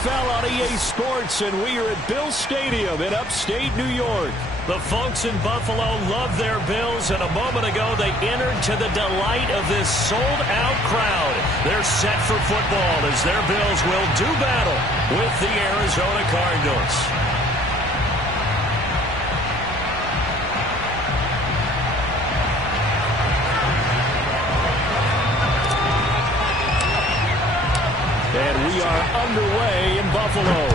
NFL on EA Sports, and we are at Bill Stadium in upstate New York. The folks in Buffalo love their Bills, and a moment ago they entered to the delight of this sold-out crowd. They're set for football as their Bills will do battle with the Arizona Cardinals. And we are underway in Buffalo.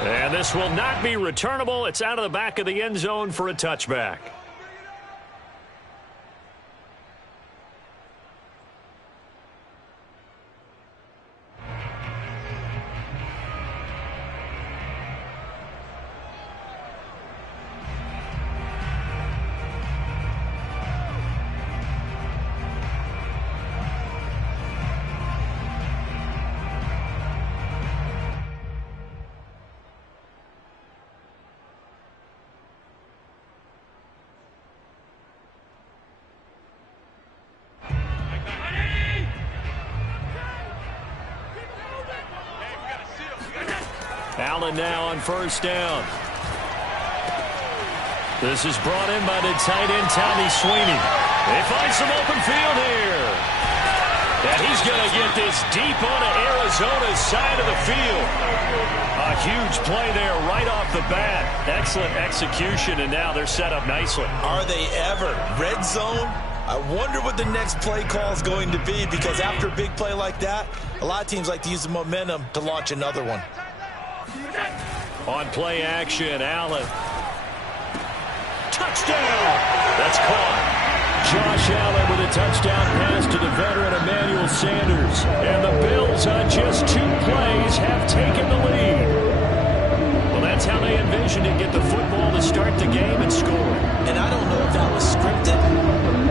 And this will not be returnable. It's out of the back of the end zone for a touchback. Allen now on first down. This is brought in by the tight end, Tommy Sweeney. They find some open field here. And he's going to get this deep onto Arizona's side of the field. A huge play there right off the bat. Excellent execution, and now they're set up nicely. Are they ever? Red zone? I wonder what the next play call is going to be, because after a big play like that, a lot of teams like to use the momentum to launch another one. On play action, Allen. Touchdown! That's caught. Josh Allen with a touchdown pass to the veteran Emmanuel Sanders. And the Bills on just 2 plays have taken the lead. Well, that's how they envisioned it, get the football to start the game and score. And I don't know if that was scripted.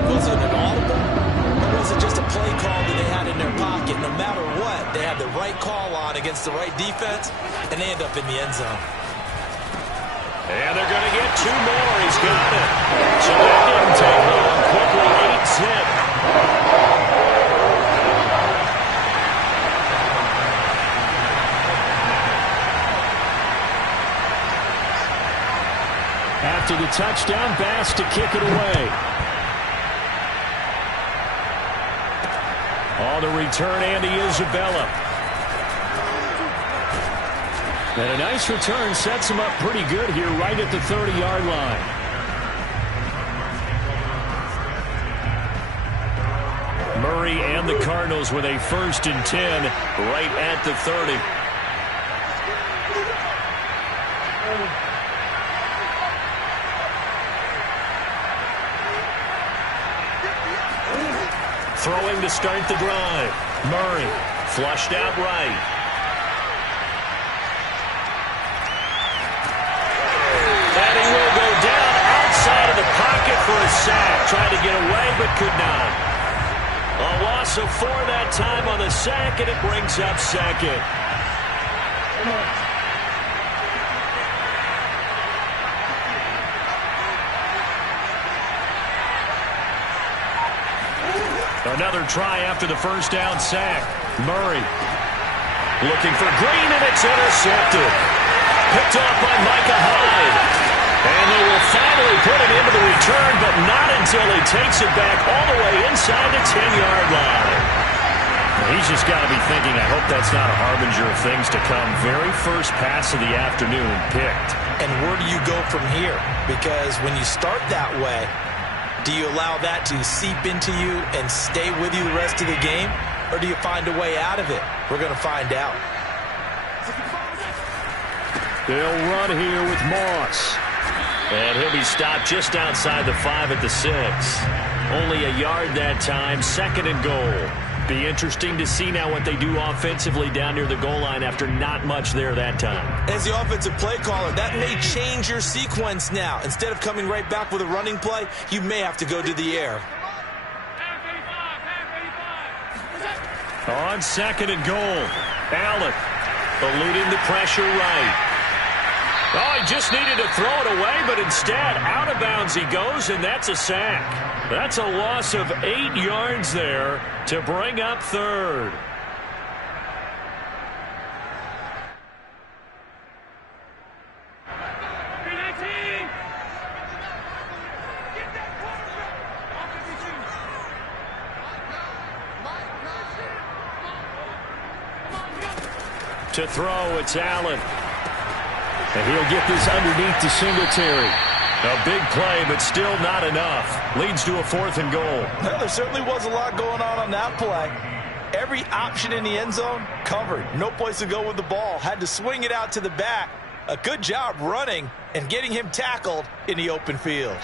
Was it an audible? Or was it just a play call that they had in their pocket? No matter what, they had the right call on against the right defense, and they end up in the end zone. And they're going to get 2 more. He's got it. So that didn't take long. Quickly 8-zip. After the touchdown, Bass to kick it away. On the return, Andy Isabella. And a nice return sets him up pretty good here right at the 30-yard line. Murray and the Cardinals with a 1st and 10 right at the 30. Throwing to start the drive. Murray flushed out right. And he will go down outside of the pocket for a sack. Tried to get away but could not. A loss of 4 that time on the sack, and it brings up 2nd. Another try after the 1st down sack. Murray looking for Green, and it's intercepted. Picked off by Micah Hyde. And they will finally put it into the return, but not until he takes it back all the way inside the 10-yard line. He's just got to be thinking, I hope that's not a harbinger of things to come. Very first pass of the afternoon picked. And where do you go from here? Because when you start that way, do you allow that to seep into you and stay with you the rest of the game? Or do you find a way out of it? We're going to find out. They'll run here with Moss. And he'll be stopped just outside the 5 at the 6. Only a yard that time, 2nd and goal. Be interesting to see now what they do offensively down near the goal line after not much there that time. As the offensive play caller, that may change your sequence now. Instead of coming right back with a running play, you may have to go to the air. On 2nd and goal, Allen eluding the pressure right. Oh, he just needed to throw it away, but instead, out of bounds he goes, and that's a sack. That's a loss of 8 yards there to bring up third. To throw, it's Allen. And he'll get this underneath to Singletary. A big play, but still not enough. Leads to a 4th and goal. Well, there certainly was a lot going on that play. Every option in the end zone covered. No place to go with the ball. Had to swing it out to the back. A good job running and getting him tackled in the open field.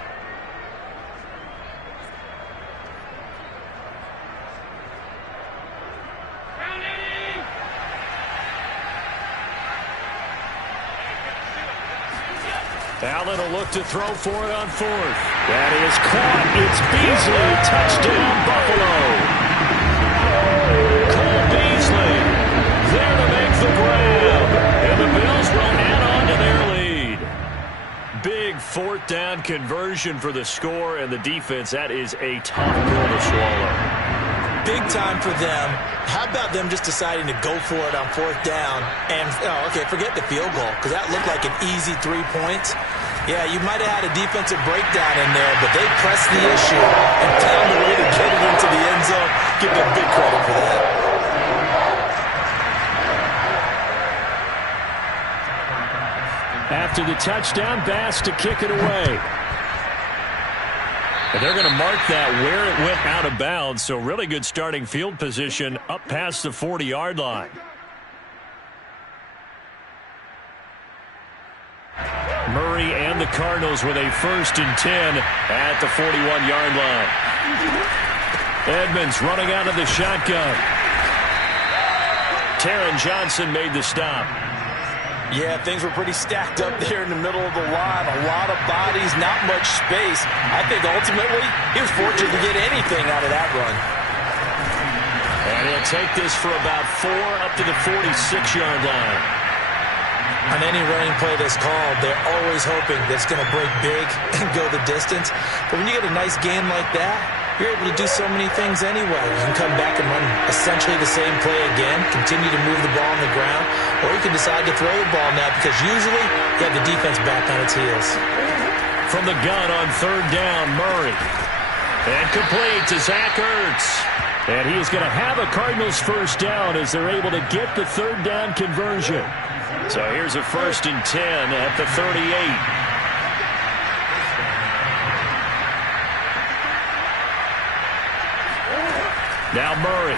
Allen will look to throw for it on 4th. That is caught. It's Beasley. Touchdown, Buffalo. Cole Beasley there to make the grab. And the Bills will add on to their lead. Big 4th down conversion for the score and the defense. That is a tough pill to swallow. Big time for them. How about them just deciding to go for it on 4th down? And, okay, forget the field goal, because that looked like an easy 3 points. Yeah, you might have had a defensive breakdown in there, but they pressed the issue and found a way to get it into the end zone. Give them big credit for that. After the touchdown, Bass to kick it away. And they're going to mark that where it went out of bounds, so really good starting field position up past the 40-yard line. Murray and the Cardinals with a 1st and 10 at the 41-yard line. Edmonds running out of the shotgun. Taron Johnson made the stop. Yeah, things were pretty stacked up there in the middle of the line. A lot of bodies, not much space. I think ultimately he was fortunate to get anything out of that run. And he'll take this for about 4 up to the 46-yard line. On any running play that's called, they're always hoping that it's going to break big and go the distance. But when you get a nice game like that, you're able to do so many things anyway. You can come back and run essentially the same play again, continue to move the ball on the ground, or you can decide to throw the ball now because usually you have the defense back on its heels. From the gun on 3rd down, Murray. And complete to Zach Ertz. And he is going to have a Cardinals 1st down as they're able to get the 3rd down conversion. So here's a 1st and 10 at the 38. Now Murray.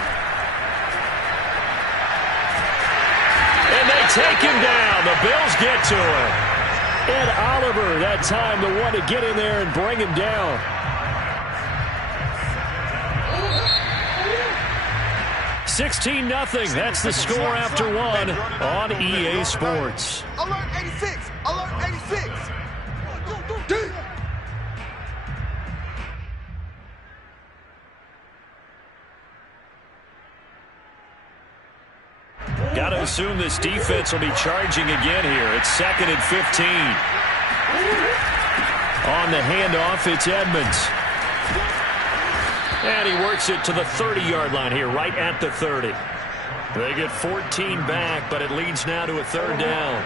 And they take him down. The Bills get to him. Ed Oliver, that time, the one to get in there and bring him down. $16-0. That's the score after 1 on EA Sports. Alert 86! Alert 86! Got to assume this defense will be charging again here. It's 2nd and 15. On the handoff, it's Edmonds. And he works it to the 30-yard line here, right at the 30. They get 14 back, but it leads now to a 3rd down.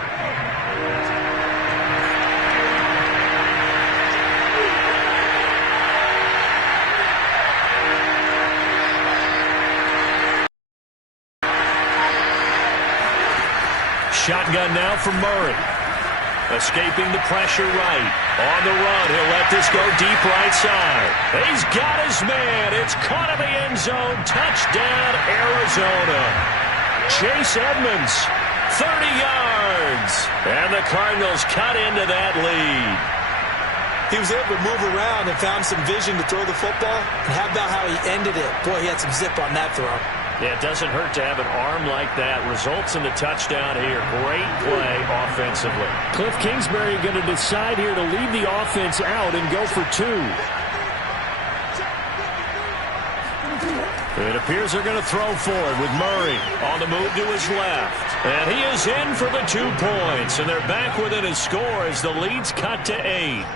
Shotgun now from Murray. Escaping the pressure right. On the run, he'll let this go deep right side. He's got his man. It's caught in the end zone. Touchdown, Arizona. Chase Edmonds, 30 yards. And the Cardinals cut into that lead. He was able to move around and found some vision to throw the football. And how about how he ended it? Boy, he had some zip on that throw. Yeah, it doesn't hurt to have an arm like that. Results in the touchdown here. Great play offensively. Cliff Kingsbury going to decide here to leave the offense out and go for 2. It appears they're going to throw for it with Murray on the move to his left. And he is in for the 2 points. And they're back within a score as the lead's cut to 8.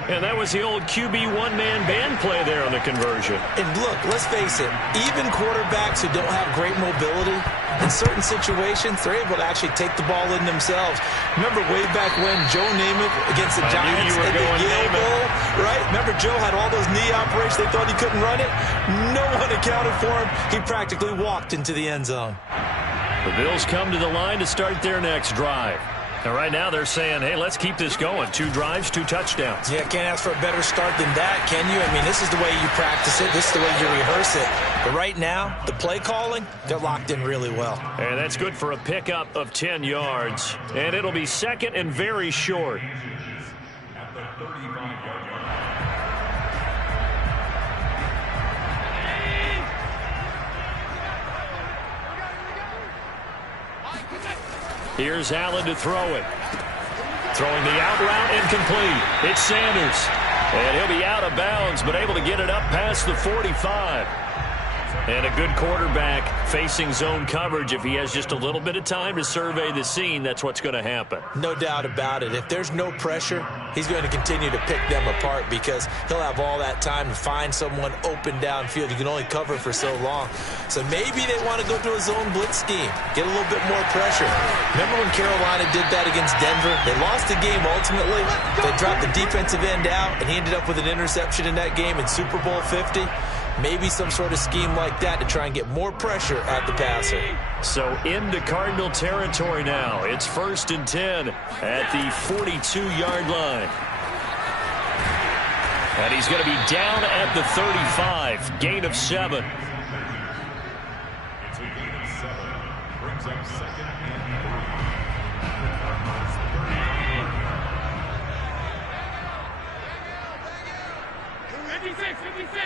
And that was the old QB one-man band play there on the conversion. And look, let's face it, even quarterbacks who don't have great mobility, in certain situations, they're able to actually take the ball in themselves. Remember way back when Joe Namath against the Giants at the Yale Bowl, right? Remember Joe had all those knee operations. They thought he couldn't run it. No one accounted for him. He practically walked into the end zone. The Bills come to the line to start their next drive. And right now they're saying, hey, let's keep this going. 2 drives, 2 touchdowns. Yeah, can't ask for a better start than that, can you? I mean, this is the way you practice it. This is the way you rehearse it. But right now, the play calling, they're locked in really well. And that's good for a pickup of 10 yards. And it'll be second and very short. Here's Allen to throw it. Throwing the out route incomplete. It's Sanders. And he'll be out of bounds, but able to get it up past the 45. And a good quarterback facing zone coverage. If he has just a little bit of time to survey the scene, that's what's going to happen. No doubt about it. If there's no pressure, he's going to continue to pick them apart because he'll have all that time to find someone open downfield. You can only cover for so long. So maybe they want to go to a zone blitz scheme, get a little bit more pressure. Remember when Carolina did that against Denver? They lost the game ultimately. They dropped the defensive end out, and he ended up with an interception in that game in Super Bowl 50. Maybe some sort of scheme like that to try and get more pressure at the passer. So into Cardinal territory now. It's 1st and 10 at the 42-yard line. And he's going to be down at the 35. Gain of 7. It's a gain of 7. Brings up 2nd and 3. 56.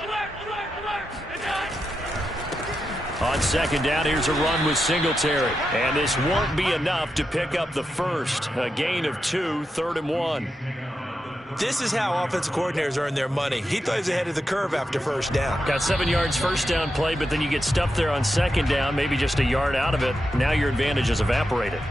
Alert. On 2nd down, here's a run with Singletary. And this won't be enough to pick up the first. A gain of 2, 3rd and 1. This is how offensive coordinators earn their money. He thought he was ahead of the curve after 1st down. Got 7 yards first down play, but then you get stuffed there on 2nd down, maybe just a yard out of it. Now your advantage is evaporated.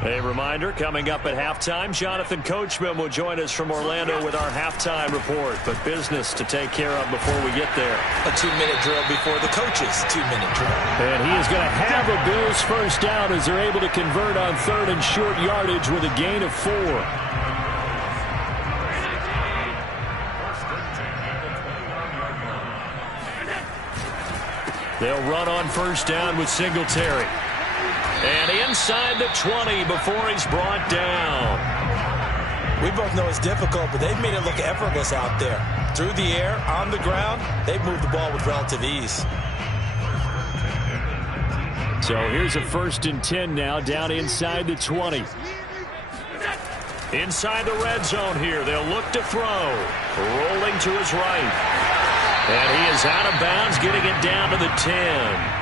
A reminder, coming up at halftime, Jonathan Coachman will join us from Orlando with our halftime report. But business to take care of before we get there. A 2-minute drill before the coach's 2-minute drill. And he is going to have a Bills first down as they're able to convert on 3rd and short yardage with a gain of 4. They'll run on 1st down with Singletary. And inside the 20 before he's brought down. We both know it's difficult, but they've made it look effortless out there. Through the air, on the ground, they've moved the ball with relative ease. So here's a 1st and 10 now, down inside the 20. Inside the red zone here, they'll look to throw. Rolling to his right. And he is out of bounds, getting it down to the 10.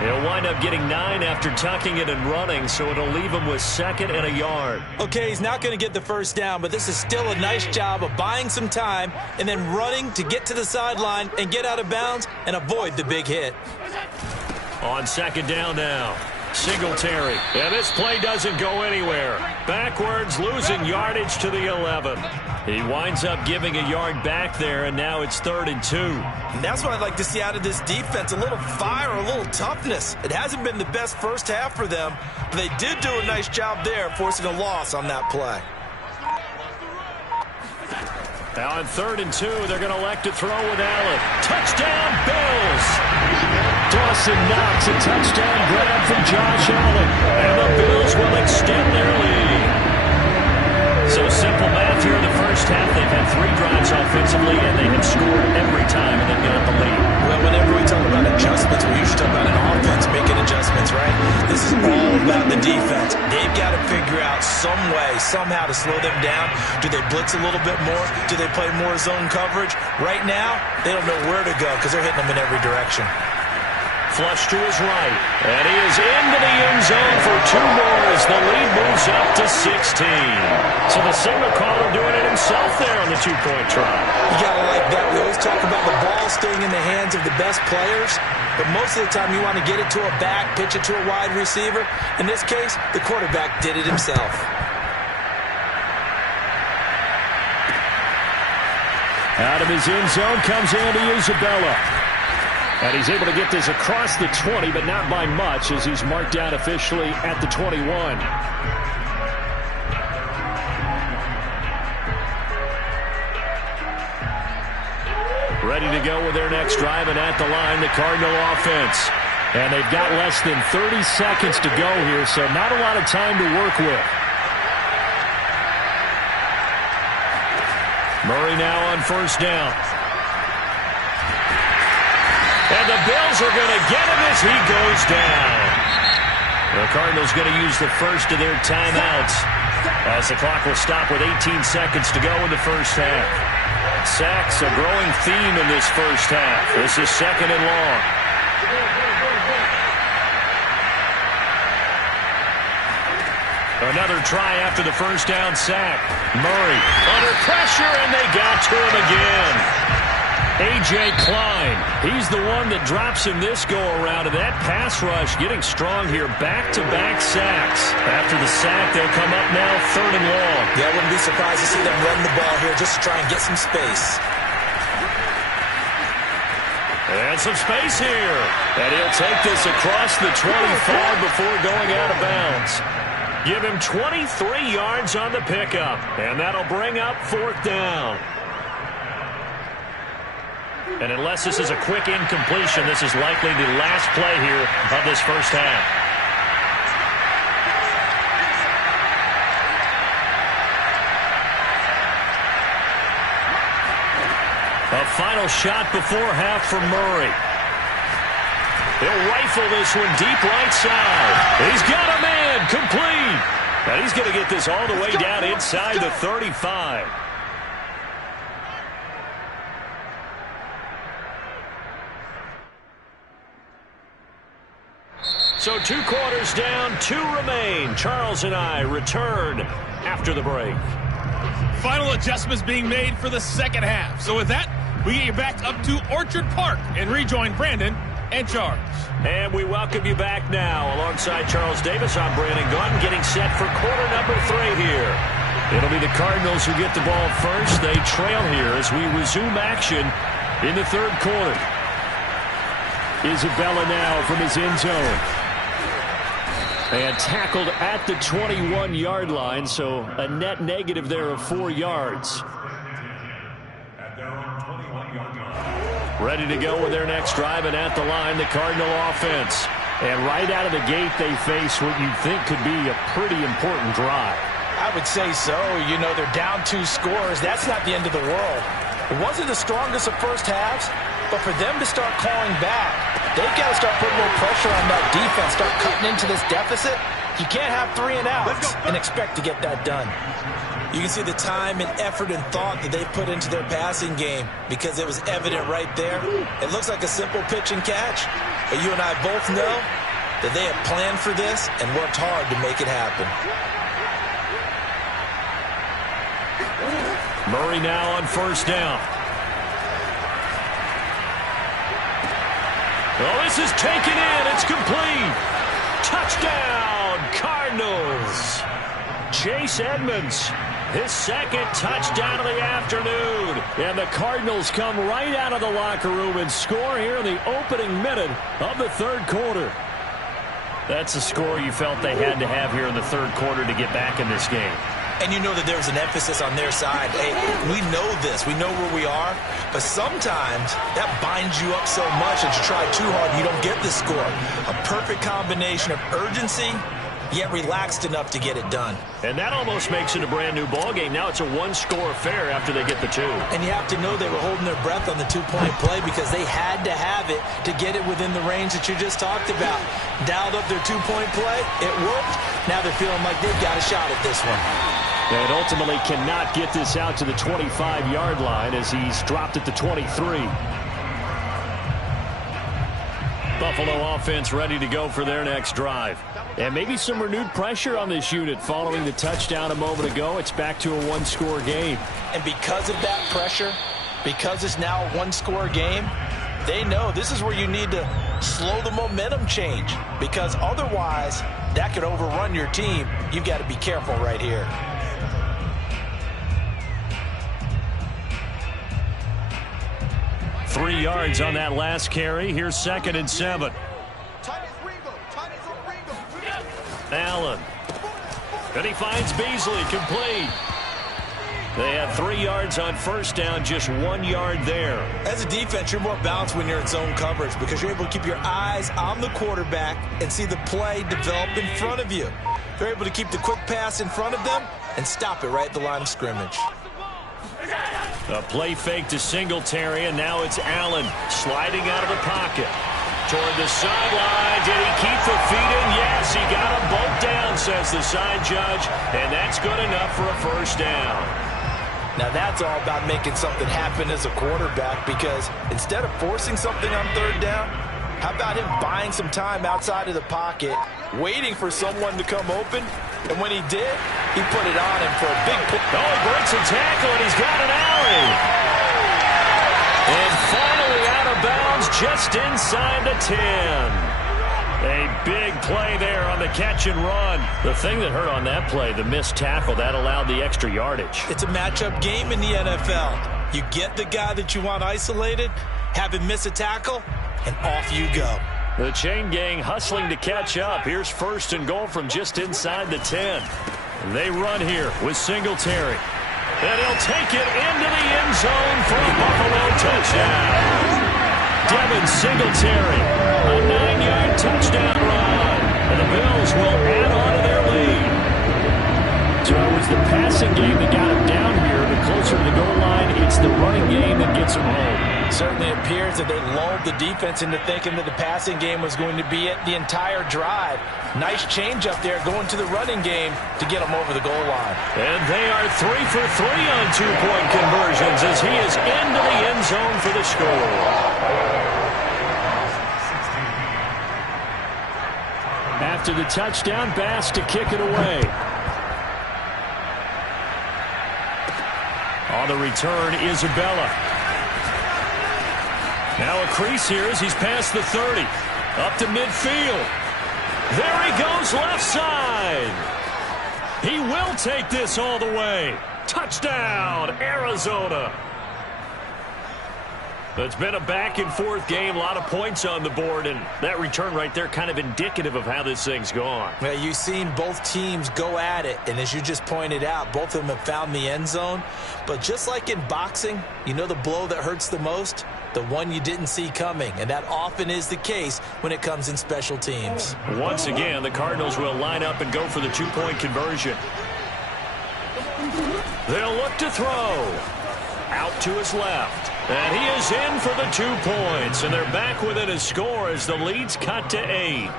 He'll wind up getting 9 after tucking it and running, so it'll leave him with 2nd and a yard. Okay, he's not going to get the first down, but this is still a nice job of buying some time and then running to get to the sideline and get out of bounds and avoid the big hit. On 2nd down now, Singletary. And this play doesn't go anywhere. Backwards, losing yardage to the 11. He winds up giving a yard back there, and now it's 3rd and 2. And that's what I'd like to see out of this defense, a little fire, a little toughness. It hasn't been the best first half for them, but they did do a nice job there, forcing a loss on that play. Now on 3rd and 2, they're going to elect to throw with Allen. Touchdown, Bills! Dawson Knox, a touchdown grab from Josh Allen. And the Bills will extend their lead. So simple math here in the first half. They've had 3 drives offensively, and they have scored every time, and they've got the lead. Well, whenever we talk about adjustments, we usually talk about an offense making adjustments, right? This is all about the defense. They've got to figure out some way, somehow to slow them down. Do they blitz a little bit more? Do they play more zone coverage? Right now, they don't know where to go because they're hitting them in every direction. flush to his right. And he is into the end zone for 2 more as the lead moves up to 16. So the signal caller doing it himself there on the 2-point try. You got to like that. We always talk about the ball staying in the hands of the best players, but most of the time you want to get it to a back, pitch it to a wide receiver. In this case, the quarterback did it himself. Out of his end zone comes Andy Isabella. And he's able to get this across the 20, but not by much as he's marked down officially at the 21. Ready to go with their next drive, and at the line, the Cardinal offense. And they've got less than 30 seconds to go here, so not a lot of time to work with. Murray now on first down. And the Bills are going to get him as he goes down. The Cardinals going to use the first of their timeouts as the clock will stop with 18 seconds to go in the first half. Sacks a growing theme in this first half. This is 2nd and long. Another try after the first down sack. Murray under pressure, and they got to him again. A.J. Klein, he's the one that drops him this go-around, and that pass rush getting strong here. Back-to-back sacks. After the sack, they'll come up now 3rd and long. Yeah, I wouldn't be surprised to see them run the ball here just to try and get some space. And some space here. And he'll take this across the 25 before going out of bounds. Give him 23 yards on the pickup, and that'll bring up 4th down. And unless this is a quick incompletion, this is likely the last play here of this first half. A final shot before half for Murray. He'll rifle this one deep right side. He's got a man complete. And he's going to get this all the way down inside the 35. So 2 quarters down, 2 remain. Charles and I return after the break. Final adjustments being made for the second half. So with that, we get you back up to Orchard Park and rejoin Brandon and Charles. And we welcome you back now. Alongside Charles Davis, I'm Brandon Gunn, getting set for quarter number 3 here. It'll be the Cardinals who get the ball first. They trail here as we resume action in the 3rd quarter. Isabella now from his end zone. And tackled at the 21-yard line, so a net negative there of 4 yards. Ready to go with their next drive, and at the line, the Cardinal offense. And right out of the gate, they face what you think could be a pretty important drive. I would say so. You know, they're down 2 scores. That's not the end of the world. It wasn't the strongest of first halves, but for them to start calling back, they've got to start putting more pressure on that defense, start cutting into this deficit. You can't have 3 and outs and expect to get that done. You can see the time and effort and thought that they put into their passing game because it was evident right there. It looks like a simple pitch and catch, but you and I both know that they have planned for this and worked hard to make it happen. Murray now on first down. Oh, this is taken in. It's complete. Touchdown, Cardinals. Chase Edmonds, his 2nd touchdown of the afternoon. And the Cardinals come right out of the locker room and score here in the opening minute of the 3rd quarter. That's a score you felt they had to have here in the 3rd quarter to get back in this game. And you know that there was an emphasis on their side. Hey, we know this. We know where we are. But sometimes that binds you up so much that you try too hard and you don't get the score. A perfect combination of urgency, yet relaxed enough to get it done. And that almost makes it a brand-new ball game. Now it's a 1-score affair after they get the 2. And you have to know they were holding their breath on the 2-point play because they had to have it to get it within the range that you just talked about. Dialed up their 2-point play. It worked. Now they're feeling like they've got a shot at this one. And ultimately cannot get this out to the 25-yard line as he's dropped at the 23. The Buffalo offense ready to go for their next drive. And maybe some renewed pressure on this unit following the touchdown a moment ago. It's back to a one-score game. And because of that pressure, because it's now a one-score game, they know this is where you need to slow the momentum change, because otherwise that could overrun your team. You've got to be careful right here. Three yards on that last carry. Here's 2nd and 7. Allen. And he finds Beasley, complete. They have 3 yards on first down, just 1 yard there. As a defense, you're more balanced when you're in zone coverage because you're able to keep your eyes on the quarterback and see the play develop in front of you. They're able to keep the quick pass in front of them and stop it right at the line of scrimmage. A play fake to Singletary, and now it's Allen sliding out of the pocket. Toward the sideline. Did he keep the feet in? Yes, he got them both down, says the side judge, and that's good enough for a first down. Now that's all about making something happen as a quarterback, because instead of forcing something on 3rd down, how about him buying some time outside of the pocket, waiting for someone to come open, and when he did, he put it on him for a big play. Oh, he breaks a tackle, and he's got an alley. And finally out of bounds just inside the 10. A big play there on the catch and run. The thing that hurt on that play, the missed tackle, that allowed the extra yardage. It's a matchup game in the NFL. You get the guy that you want isolated, have him miss a tackle, and off you go. The chain gang hustling to catch up. Here's 1st and goal from just inside the 10. And they run here with Singletary. And he'll take it into the end zone for a Buffalo touchdown. Devin Singletary, a 9-yard touchdown run. And the Bills will add on to their lead. So it was the passing game that got him down here, but closer to the goal line, it's the running game that gets him home. Certainly appears that they lulled the defense into thinking that the passing game was going to be it the entire drive. Nice change up there going to the running game to get them over the goal line. And they are 3 for 3 on 2-point conversions as he is into the end zone for the score. After the touchdown, Bass to kick it away. On the return, Isabella. Now a crease here as he's past the 30. Up to midfield. There he goes left side. He will take this all the way. Touchdown, Arizona. It's been a back-and-forth game, a lot of points on the board, and that return right there kind of indicative of how this thing's gone. Well, you've seen both teams go at it, and as you just pointed out, both of them have found the end zone. But just like in boxing, you know the blow that hurts the most? The one you didn't see coming, and that often is the case when it comes in special teams. Once again, the Cardinals will line up and go for the 2-point conversion. They'll look to throw. Out to his left. And he is in for the 2 points. And they're back within a score as the lead's cut to 8.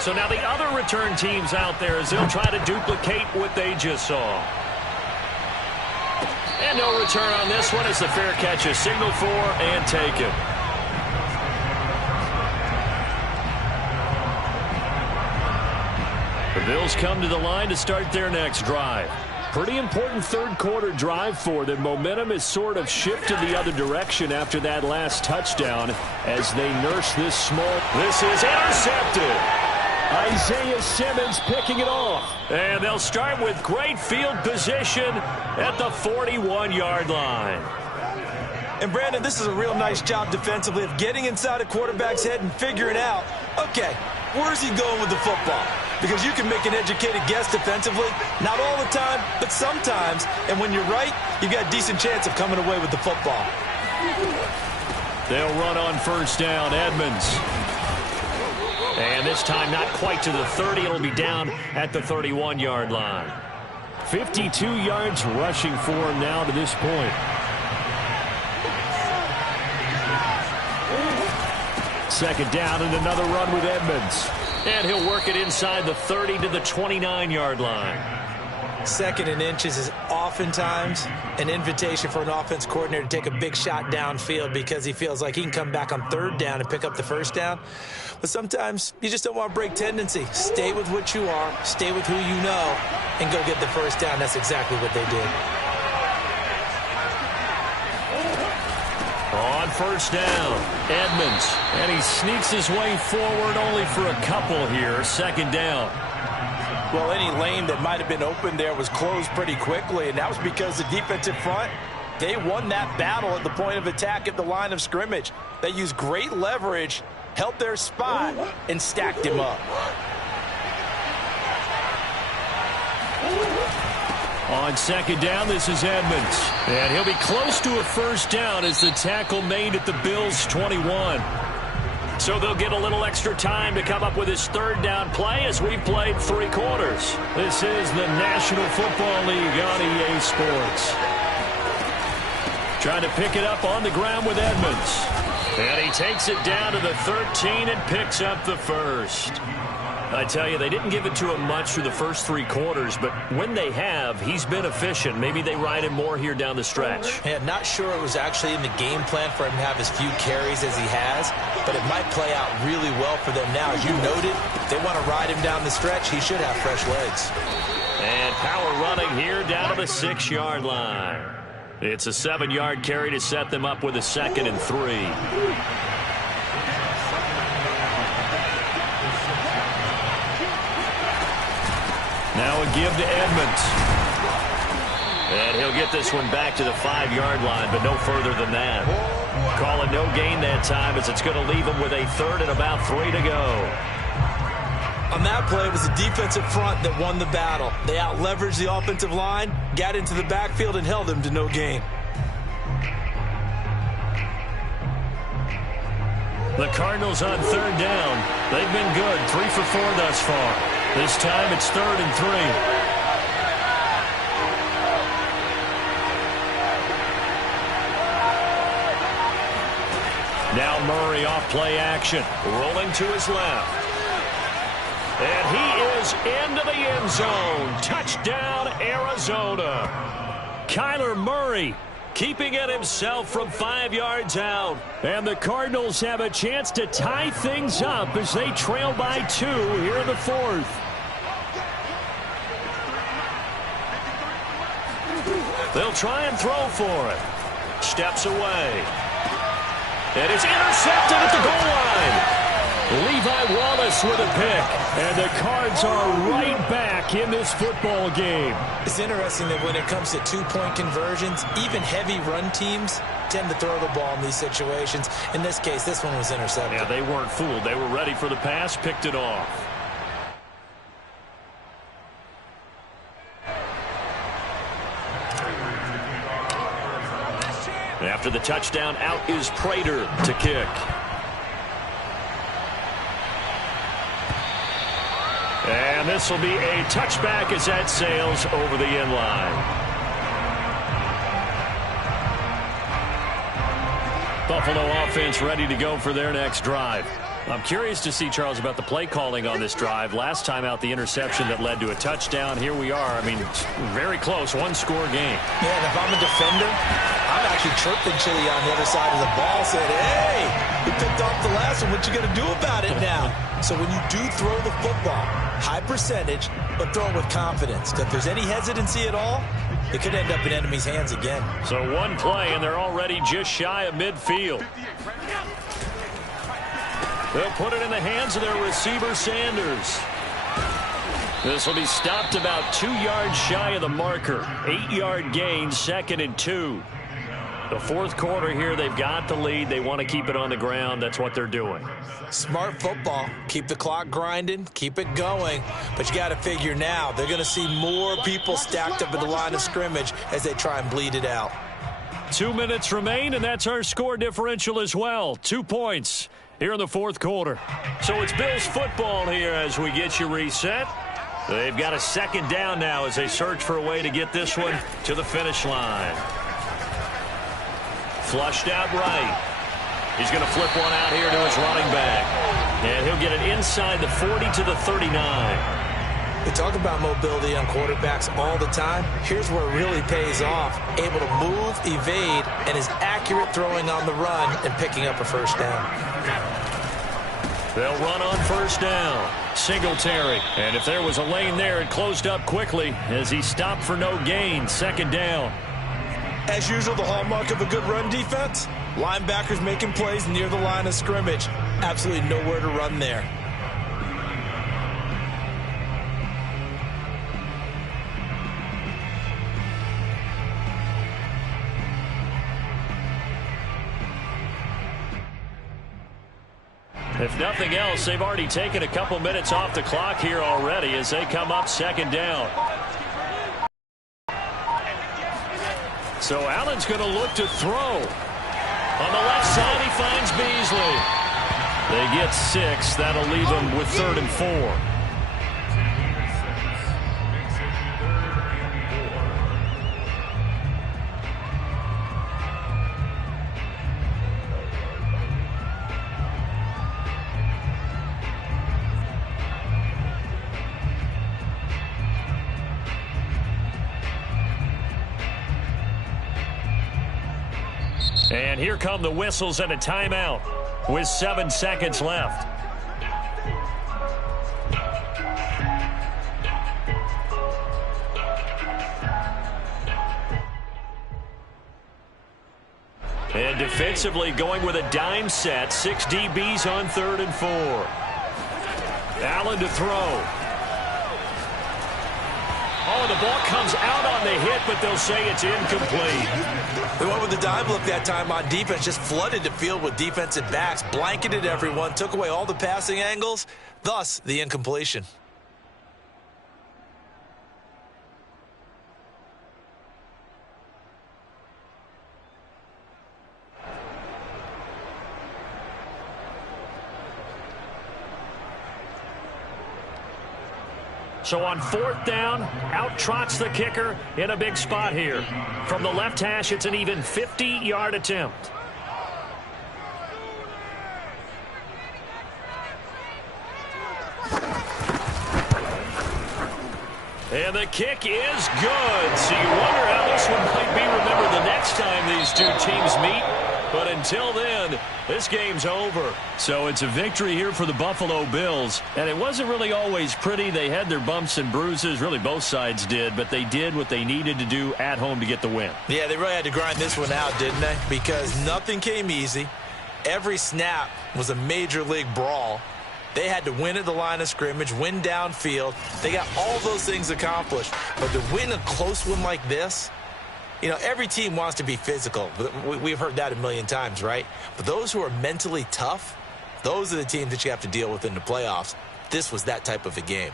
So now the other return teams out there as they'll try to duplicate what they just saw. And no return on this one as the fair catch is signaled for and taken. The Bills come to the line to start their next drive. Pretty important 3rd quarter drive for them. Momentum is sort of shifted the other direction after that last touchdown as they nurse this small. This is intercepted. Isaiah Simmons picking it off. And they'll start with great field position at the 41-yard line. And Brandon, this is a real nice job defensively of getting inside a quarterback's head and figuring out, okay, where's he going with the football? Because you can make an educated guess defensively, not all the time, but sometimes. And when you're right, you've got a decent chance of coming away with the football. They'll run on first down, Edmonds. And this time not quite to the 30. It'll be down at the 31-yard line. 52 yards rushing for him now to this point. Second down and another run with Edmonds. And he'll work it inside the 30 to the 29-yard line. Second and inches is oftentimes an invitation for an offense coordinator to take a big shot downfield because he feels like he can come back on third down and pick up the first down. But sometimes you just don't want to break tendency. Stay with what you are, stay with who you know, and go get the first down. That's exactly what they did. On first down, Edmonds. And he sneaks his way forward only for a couple here. Second down. Well, any lane that might have been open there was closed pretty quickly, and that was because the defensive front, they won that battle at the point of attack at the line of scrimmage. They used great leverage, held their spot, and stacked him up. On second down, this is Edmonds. And he'll be close to a first down as the tackle made at the Bills' 21. So they'll get a little extra time to come up with his third down play as we've played 3 quarters. This is the National Football League on EA Sports. Trying to pick it up on the ground with Edmonds. And he takes it down to the 13 and picks up the first. I tell you, they didn't give it to him much through the first 3 quarters, but when they have, he's been efficient. Maybe they ride him more here down the stretch. Yeah, not sure it was actually in the game plan for him to have as few carries as he has, but it might play out really well for them now. As you noted, if they want to ride him down the stretch, he should have fresh legs. And power running here down to the 6-yard line. It's a 7-yard carry to set them up with a 2nd and 3. Now a give to Edmonds. And he'll get this one back to the 5-yard line, but no further than that. Call it no gain that time as it's going to leave him with a 3rd and about 3 to go. On that play, it was the defensive front that won the battle. They out-leveraged the offensive line, got into the backfield, and held them to no gain. The Cardinals on 3rd down. They've been good, 3 for 4 thus far. This time it's 3rd and 3. Now Murray off play action, rolling to his left. And he is into the end zone. Touchdown, Arizona. Kyler Murray keeping it himself from 5 yards out. And the Cardinals have a chance to tie things up as they trail by 2 here in the 4th. They'll try and throw for it. Steps away. And it's intercepted at the goal line. Levi Wallace with a pick. And the Cards are right back in this football game. It's interesting that when it comes to 2-point conversions, even heavy run teams tend to throw the ball in these situations. In this case, this one was intercepted. Yeah, they weren't fooled. They were ready for the pass, picked it off. After the touchdown, out is Prater to kick. And this will be a touchback as that sails over the end line. Buffalo offense ready to go for their next drive. I'm curious to see, Charles, about the play calling on this drive. Last time out, the interception that led to a touchdown. Here we are. I mean, very close, 1-score game. Yeah, and if I'm a defender, I'm actually chirping Chili on the other side of the ball, saying, hey, we picked off the last one. What you going to do about it now? So when you do throw the football, high percentage, but throw it with confidence. If there's any hesitancy at all, it could end up in enemy's hands again. So one play, and they're already just shy of midfield. They'll put it in the hands of their receiver, Sanders. This will be stopped about 2 yards shy of the marker. 8-yard gain, 2nd and 2. The 4th quarter here, they've got the lead. They want to keep it on the ground. That's what they're doing. Smart football. Keep the clock grinding. Keep it going. But you got to figure now, they're going to see more people stacked up at the line of scrimmage as they try and bleed it out. 2 minutes remain, and that's our score differential as well. 2 points here in the 4th quarter. So it's Bills football here as we get you reset. They've got a 2nd down now as they search for a way to get this one to the finish line. Flushed out right. He's going to flip one out here to his running back. And he'll get it inside the 40 to the 39. We talk about mobility on quarterbacks all the time. Here's where it really pays off. Able to move, evade, and is accurate throwing on the run and picking up a first down. They'll run on first down. Singletary. And if there was a lane there, it closed up quickly as he stopped for no gain. Second down. As usual, the hallmark of a good run defense, linebackers making plays near the line of scrimmage. Absolutely nowhere to run there. If nothing else, they've already taken a couple minutes off the clock here already as they come up second down. So Allen's going to look to throw. On the left side, he finds Beasley. They get 6. That'll leave them with 3rd and 4. And here come the whistles and a timeout with 7 seconds left. And defensively going with a dime set. 6 DBs on 3rd and 4. Allen to throw. Oh, the ball comes out on the hit, but they'll say it's incomplete. They went with the dime look that time on defense, just flooded the field with defensive backs, blanketed everyone, took away all the passing angles, thus the incompletion. So on 4th down, out trots the kicker in a big spot here. From the left hash, it's an even 50-yard attempt. And the kick is good. So you wonder how this one might be remembered the next time these two teams meet. But until then, this game's over. So it's a victory here for the Buffalo Bills. And it wasn't really always pretty. They had their bumps and bruises. Really, both sides did. But they did what they needed to do at home to get the win. Yeah, they really had to grind this one out, didn't they? Because nothing came easy. Every snap was a major league brawl. They had to win at the line of scrimmage, win downfield. They got all those things accomplished. But to win a close one like this, you know, every team wants to be physical. We've heard that a million times, right? But those who are mentally tough, those are the teams that you have to deal with in the playoffs. This was that type of a game.